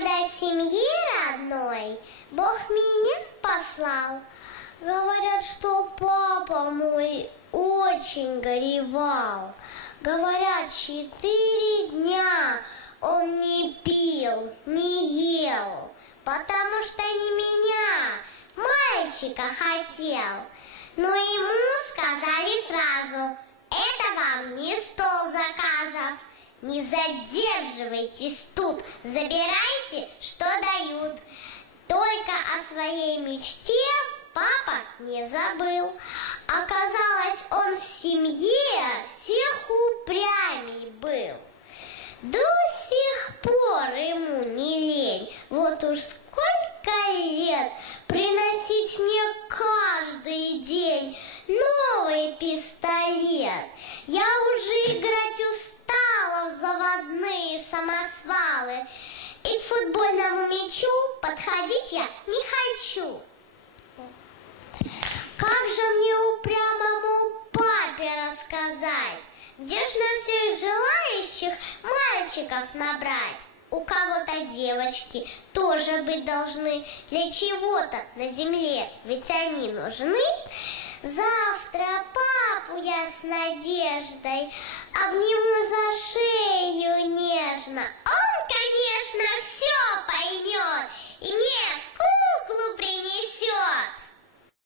Когда семье родной Бог меня послал, говорят, что папа мой очень горевал. Говорят, 4 дня он не пил, не ел, потому что не меня, мальчика, хотел. Но ему сказали сразу: это вам не стол заказов. Не задерживайтесь тут, забирайте, что дают. Только о своей мечте папа не забыл. Оказалось, он в семье всех упрямей был. До сих пор ему не лень, вот уж сколько лет, приносить мне каждый день новый пистолет. Я уже играть устала в заводные самосвалы, и к футбольному мячу подходить я не хочу. Как же мне упрямому папе рассказать, где ж на всех желающих мальчиков набрать? У кого-то девочки тоже быть должны, для чего-то на земле, ведь они нужны. Завтра папу я с надеждой обниму